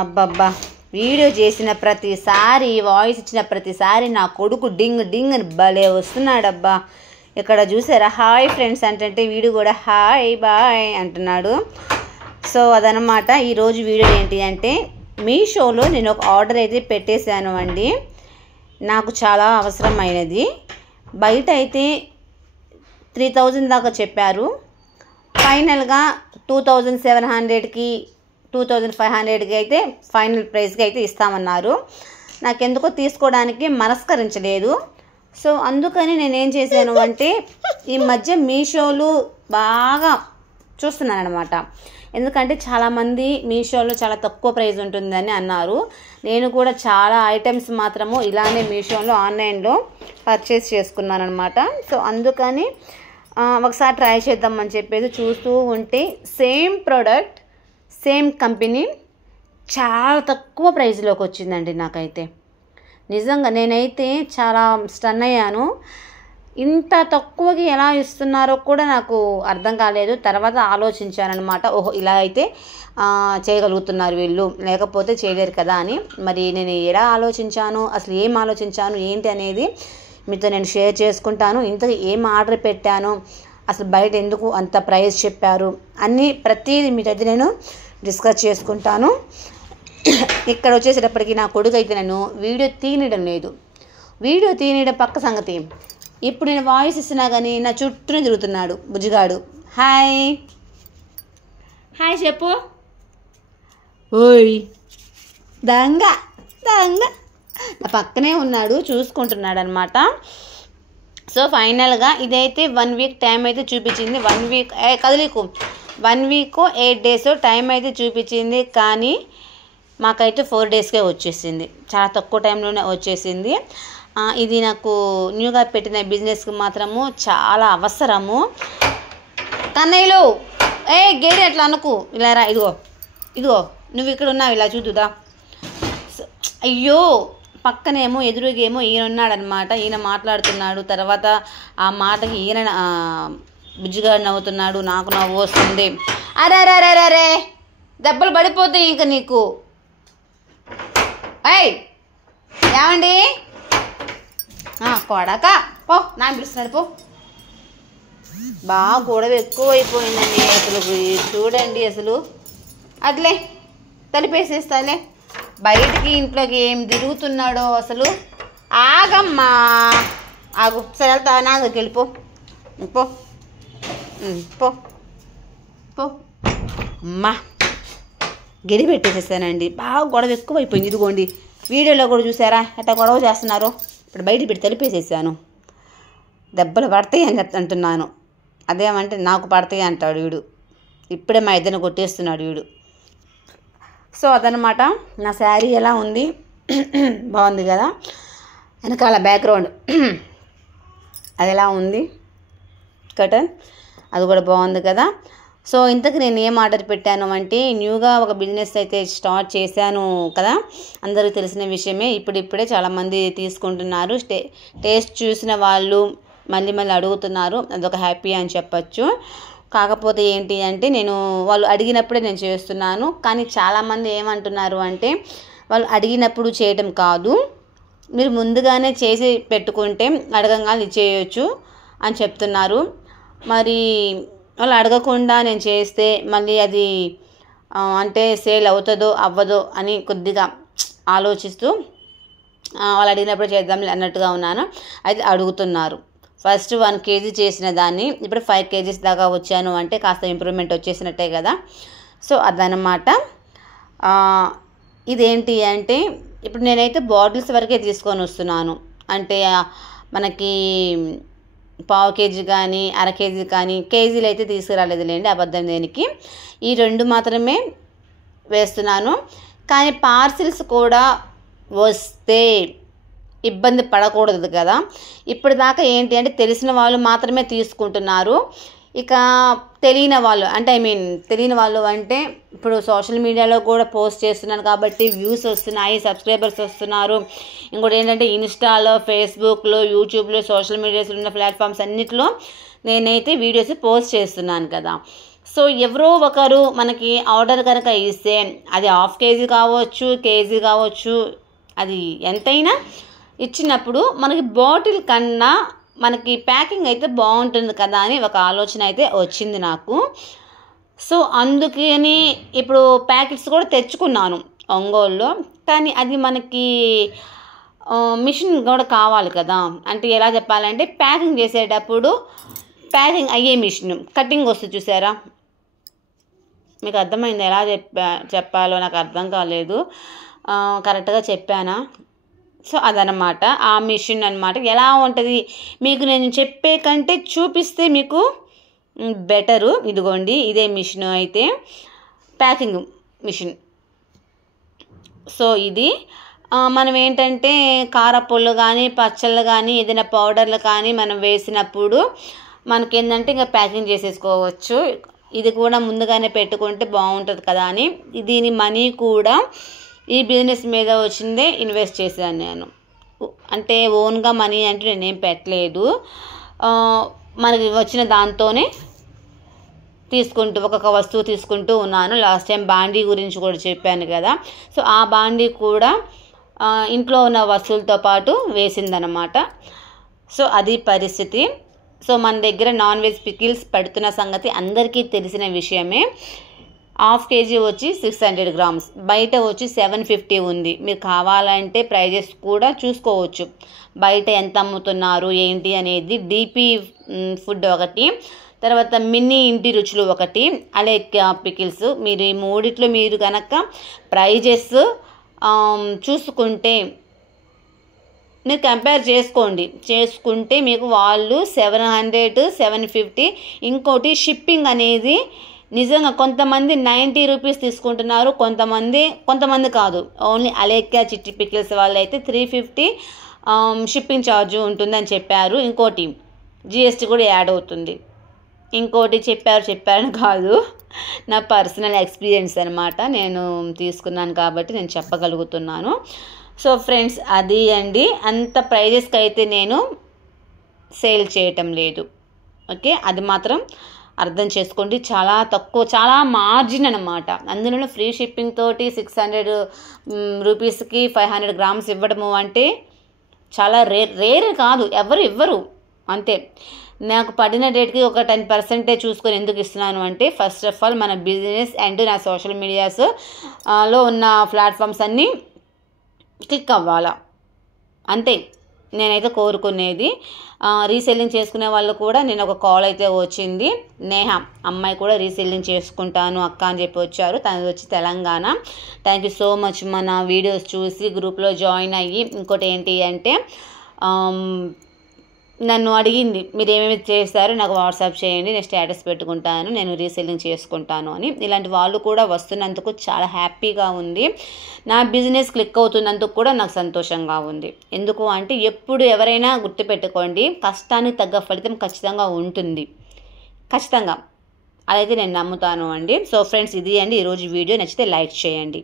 అబ్బబ్బా, వీడియో చేసిన ప్రతిసారి, వాయిస్ ఇచ్చిన ప్రతిసారి నా కొడుకు డింగ్ డింగ్ అని భలే వస్తున్నాడబ్బా. ఇక్కడ చూసారా, హాయ్ ఫ్రెండ్స్ అంటే వీడు కూడా హాయ్ బాయ్ అంటున్నాడు. సో అదనమాట ఈరోజు వీడియో ఏంటి అంటే, మీషోలో నేను ఒక ఆర్డర్ అయితే పెట్టేశాను అండి. నాకు చాలా అవసరమైనది. బయట అయితే 3000 దాకా చెప్పారు. ఫైనల్గా 2700కి 2500కి అయితే ఫైనల్ ప్రైస్కి అయితే ఇస్తామన్నారు. నాకెందుకో తీసుకోవడానికి మనస్కరించలేదు. సో అందుకని నేనేం చేశాను అంటే, ఈ మధ్య మీషోలు బాగా చూస్తున్నాను అనమాట. ఎందుకంటే చాలామంది మీషోలో చాలా తక్కువ ప్రైస్ ఉంటుందని అన్నారు. నేను కూడా చాలా ఐటమ్స్ మాత్రము ఇలానే మీషోలో ఆన్లైన్లో పర్చేస్ చేసుకున్నాను అనమాట. సో అందుకని ఒకసారి ట్రై చేద్దామని చెప్పేసి చూస్తూ ఉంటే సేమ్ ప్రోడక్ట్ సేమ్ కంపెనీ చాలా తక్కువ ప్రైస్లోకి వచ్చిందండి. నాకైతే నిజంగా నేనైతే చాలా స్టన్ అయ్యాను. ఇంత తక్కువకి ఎలా ఇస్తున్నారో కూడా నాకు అర్థం కాలేదు. తర్వాత ఆలోచించానమాట, ఓహో ఇలా అయితే చేయగలుగుతున్నారు వీళ్ళు, లేకపోతే చేయలేరు కదా అని. మరి నేను ఎలా ఆలోచించాను, అసలు ఏం ఆలోచించాను ఏంటి అనేది మీతో నేను షేర్ చేసుకుంటాను. ఇంతకు ఏం ఆర్డర్ పెట్టాను, అసలు బయట ఎందుకు అంత ప్రైస్ చెప్పారు అన్నీ ప్రతిదీ మీతో నేను డిస్కస్ చేసుకుంటాను. ఇక్కడ వచ్చేసేటప్పటికి నా కొడుకు అయితే నేను వీడియో తీయడం లేదు. వీడియో తీయడం పక్క సంగతి, ఇప్పుడు నేను వాయిస్ ఇస్తున్నా కానీ నా చుట్టూనే తిరుగుతున్నాడు బుజ్జిగాడు. హాయ్ హాయ్ చెప్పు. ఓయ్ దొంగ దొంగ నా పక్కనే ఉన్నాడు, చూసుకుంటున్నాడు అనమాట. సో ఫైనల్గా ఇదైతే 1 వీక్ టైం అయితే చూపించింది. 1 వీక్ కదలికు 1 వీక్ 8 డేస్ టైం అయితే చూపించింది. కానీ మాకైతే 4 డేస్కే వచ్చేసింది. చాలా తక్కువ టైంలోనే వచ్చేసింది. ఇది నాకు న్యూగా పెట్టిన బిజినెస్కి మాత్రము చాలా అవసరము. కన్నయ్యలు గేడి అట్లా అనుకు, ఇలా రా, ఇదిగో ఇదిగో నువ్వు ఇక్కడ ఉన్నావు, ఇలా చూద్దుదా. అయ్యో పక్కనేమో ఎదురుగేమో ఈయన ఉన్నాడనమాట. ఈయన మాట్లాడుతున్నాడు. తర్వాత ఆ మాటకి ఈయన బుజ్జిగాడు నవ్వుతున్నాడు, నాకు నవ్వు వస్తుంది. అరే అరే అరే అరే దెబ్బలు పడిపోతాయి ఇంక నీకు. ఏమండి కొడక పో, నా పిలుస్తున్నాడు పో. బాగా గొడవ ఎక్కువ అయిపోయిందండి అసలు. చూడండి అసలు, అట్లే తలిపేసేస్తాలే. బయటికి ఇంట్లోకి ఏం తిరుగుతున్నాడో అసలు. ఆగమ్మా ఆగు, సరే వెళ్తా, నాకు వెళ్ళిపో పో పో పో. అమ్మా గడి పెట్టేసేసానండి. బాగా గొడవ ఎక్కువ అయిపోయింది. ఇదిగోండి వీడియోలో కూడా చూసారా ఎట్లా గొడవ చేస్తున్నారో. ఇప్పుడు బయట పెట్టి తలిపేసేసాను. దెబ్బలు పడతాయి అని అంటున్నాను. అదేమంటే నాకు పడతాయి అంటాడు వీడు. ఇప్పుడే మా ఇద్దరిని కొట్టేస్తున్నాడు వీడు. సో అదనమాట. నా శారీ ఎలా ఉంది, బాగుంది కదా. వెనకాల బ్యాక్గ్రౌండ్ అది ఎలా ఉంది, కటన్ అది కూడా బాగుంది కదా. సో ఇంతకు నేను ఏం ఆర్డర్ పెట్టాను అంటే, న్యూగా ఒక బిజినెస్ అయితే స్టార్ట్ చేశాను కదా, అందరికీ తెలిసిన విషయమే. ఇప్పుడిప్పుడే చాలామంది తీసుకుంటున్నారు. టేస్ట్ చూసిన వాళ్ళు మళ్ళీ మళ్ళీ అడుగుతున్నారు. అదొక హ్యాపీ అని చెప్పచ్చు. కాకపోతే ఏంటి అంటే, నేను వాళ్ళు అడిగినప్పుడే నేను చేస్తున్నాను. కానీ చాలామంది ఏమంటున్నారు అంటే, వాళ్ళు అడిగినప్పుడు చేయటం కాదు, మీరు ముందుగానే చేసి పెట్టుకుంటే అడగంగానే ఇచ్చేయచ్చు అని చెప్తున్నారు. మరి వాళ్ళు అడగకుండా నేను చేస్తే మళ్ళీ అది అంటే సేల్ అవుతుందో అవ్వదో అని కొద్దిగా ఆలోచిస్తూ వాళ్ళు అడిగినప్పుడు చేద్దాం అన్నట్టుగా ఉన్నాను. అయితే అడుగుతున్నారు. ఫస్ట్ 1 kg చేసిన దాన్ని ఇప్పుడు 5 kgs దాకా వచ్చాను అంటే కాస్త ఇంప్రూవ్మెంట్ వచ్చేసినట్టే కదా. సో అదనమాట. ఇదేంటి అంటే, ఇప్పుడు నేనైతే బాటిల్స్ వరకే తీసుకొని వస్తున్నాను. అంటే మనకి 1/4 kg కానీ 1/2 kg కానీ, కేజీలు అయితే తీసుకురాలేదులేండి, అబద్ధం దేనికి. ఈ 2 మాత్రమే వేస్తున్నాను. కానీ పార్సిల్స్ కూడా వస్తే ఇబ్బంది పడకూడదు కదా. ఇప్పటిదాకా ఏంటి అంటే తెలిసిన వాళ్ళు మాత్రమే తీసుకుంటున్నారు. ఇక తెలియని వాళ్ళు అంటే తెలియని వాళ్ళు అంటే ఇప్పుడు సోషల్ మీడియాలో కూడా పోస్ట్ చేస్తున్నాను కాబట్టి వ్యూస్ వస్తున్నాయి, సబ్స్క్రైబర్స్ వస్తున్నారు. ఇంకోటి ఏంటంటే ఇన్స్టాలో, ఫేస్బుక్లో, యూట్యూబ్లో, సోషల్ మీడియాలో ఉన్న ప్లాట్ఫామ్స్ అన్నిటిలో నేనైతే వీడియోస్ పోస్ట్ చేస్తున్నాను కదా. సో ఎవరో ఒకరు మనకి ఆర్డర్ కనుక ఇస్తే అది హాఫ్ కేజీ కావచ్చు, కేజీ కావచ్చు, అది ఎంతైనా ఇచ్చినప్పుడు మనకి బాటిల్ కన్నా మనకి ప్యాకింగ్ అయితే బాగుంటుంది కదా అని ఒక ఆలోచన అయితే వచ్చింది నాకు. సో అందుకని ఇప్పుడు ప్యాకెట్స్ కూడా తెచ్చుకున్నాను ఒంగోలులో. కానీ అది మనకి మిషన్ కూడా కావాలి కదా. అంటే ఎలా చెప్పాలంటే ప్యాకింగ్ చేసేటప్పుడు ప్యాకింగ్ అయ్యే మిషన్ కటింగ్ వస్తుంది చూసారా, మీకు అర్థమైంది ఎలా చెప్పాలో నాకు అర్థం కాలేదు, కరెక్ట్గా చెప్పానా? సో అదనమాట ఆ మిషన్ అనమాట. ఎలా ఉంటుంది మీకు నేను చెప్పే కంటే చూపిస్తే మీకు బెటరు. ఇదిగోండి ఇదే మిషన్ అయితే ప్యాకింగ్ మిషన్. సో ఇది మనం ఏంటంటే కారపొళ్ళు కానీ పచ్చళ్ళు కానీ ఏదైనా పౌడర్లు కానీ మనం వేసినప్పుడు మనకేంటంటే ఇంకా ప్యాకింగ్ చేసేసుకోవచ్చు. ఇది కూడా ముందుగానే పెట్టుకుంటే బాగుంటుంది కదా అని దీని మనీ కూడా ఈ బిజినెస్ మీద వచ్చిందే ఇన్వెస్ట్ చేశాను నేను. అంటే ఓన్గా మనీ అంటే నేనేం పెట్టలేదు, మనకి వచ్చిన దాంతోనే తీసుకుంటూ ఒక్కొక్క వస్తువు తీసుకుంటూ ఉన్నాను. లాస్ట్ టైం బాండీ గురించి కూడా చెప్పాను కదా. సో ఆ బాండీ కూడా ఇంట్లో ఉన్న వస్తువులతో పాటు వేసిందనమాట. సో అది పరిస్థితి. సో మన దగ్గర నాన్ వెజ్ పికిల్స్ పెడుతున్న సంగతి అందరికీ తెలిసిన విషయమే. హాఫ్ కేజీ వచ్చి 600 గ్రామ్స్, బయట వచ్చి 750 ఉంది. మీరు కావాలంటే ప్రైజెస్ కూడా చూసుకోవచ్చు బయట ఎంత అమ్ముతున్నారు ఏంటి అనేది. డీపీ ఫుడ్ ఒకటి, తర్వాత మినీ ఇంటి రుచులు ఒకటి, అలాగే పికిల్స్. మీరు ఈ మూడిట్లో మీరు కనుక ప్రైజెస్ చూసుకుంటే మీరు కంపేర్ చేసుకుంటే మీకు వాళ్ళు 700, 750. ఇంకోటి షిప్పింగ్ అనేది నిజంగా కొంతమంది 90 రూపీస్ తీసుకుంటున్నారు, కొంతమంది కాదు, ఓన్లీ అలేఖ్య చిట్టి పికిల్స్ వాళ్ళు అయితే 350 షిప్పింగ్ ఛార్జ్ ఉంటుందని చెప్పారు. ఇంకోటి జిఎస్టీ కూడా యాడ్ అవుతుంది. ఇంకోటి చెప్పారని కాదు, నా పర్సనల్ ఎక్స్పీరియన్స్ అనమాట. నేను తీసుకున్నాను కాబట్టి నేను చెప్పగలుగుతున్నాను. సో ఫ్రెండ్స్ అది అండి, అంత ప్రైజెస్కి అయితే నేను సేల్ చేయటం లేదు. ఓకే, అది మాత్రం అర్థం చేసుకోండి. చాలా తక్కువ, చాలా మార్జిన్ అనమాట. అందులో ఫ్రీ షిప్పింగ్ తోటి 600 రూపీస్కి 500 గ్రామ్స్ ఇవ్వడము అంటే చాలా రేర్ కాదు, ఎవరు ఇవ్వరు. అంతే, నాకు పడిన రేట్కి ఒక 10% చూసుకొని ఎందుకు ఇస్తున్నాను అంటే, ఫస్ట్ ఆఫ్ ఆల్ మన బిజినెస్ అండ్ నా సోషల్ మీడియాస్లో ఉన్న ప్లాట్ఫామ్స్ అన్నీ క్లిక్ అవ్వాలా, అంతే నేనైతే కోరుకునేది. రీసెల్లింగ్ చేసుకునే వాళ్ళు కూడా నేను ఒక కాల్ అయితే వచ్చింది, నేహ అమ్మాయి కూడా రీసెల్లింగ్ చేసుకుంటాను అక్క అని చెప్పి వచ్చారు. తనది వచ్చి Telangana. Thank you so much మన వీడియోస్ చూసి గ్రూప్లో జాయిన్ అయ్యి. ఇంకోటి ఏంటి అంటే నన్ను అడిగింది మీరు ఏమేమి చేస్తారో నాకు వాట్సాప్ చేయండి, నేను స్టేటస్ పెట్టుకుంటాను, నేను రీసెల్లింగ్ చేసుకుంటాను అని. ఇలాంటి వాళ్ళు కూడా వస్తున్నందుకు చాలా హ్యాపీగా ఉంది. నా బిజినెస్ క్లిక్ అవుతున్నందుకు కూడా నాకు సంతోషంగా ఉంది. ఎందుకు అంటే ఎప్పుడు ఎవరైనా గుర్తుపెట్టుకోండి, కష్టానికి తగ్గ ఫలితం ఖచ్చితంగా ఉంటుంది, ఖచ్చితంగా. అదైతే నేను నమ్ముతాను అండి. సో ఫ్రెండ్స్ ఇది అండి ఈరోజు వీడియో. నచ్చితే లైక్ చేయండి.